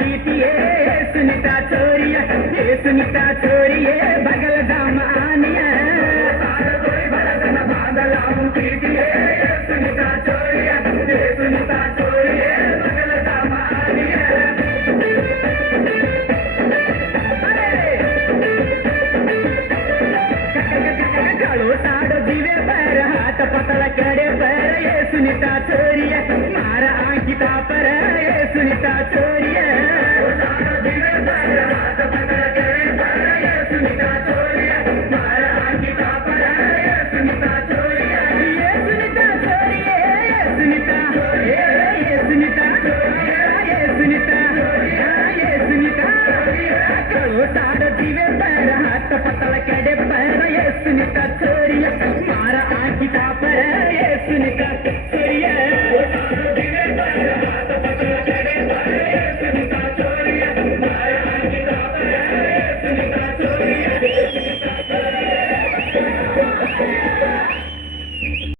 पीटिए सुनीता छोरिया ये सुनीता छोरिए बगल दामानिया पीटिए सुनीता छोरिया ये सुनीता छोरिए बगल दामानिया कालो साड़ो दिवे पर हाथ पतला करे पर ये सुनीता छोरिया मारा आंखिता पर ये सुनीता छोरिया हाथ पतला करे पर ये सुनीता छोरिया मारा आंखिता पर ये सुनीता छोरिया ये सुनीता छोरिया ये सुनीता ये सुनीता ये सुनीता ये सुनीता कालो साड़ो दिवे पर हाथ पतला करे पर ये सुनीता छोरिया मारा आंखिता पर ये सुनीता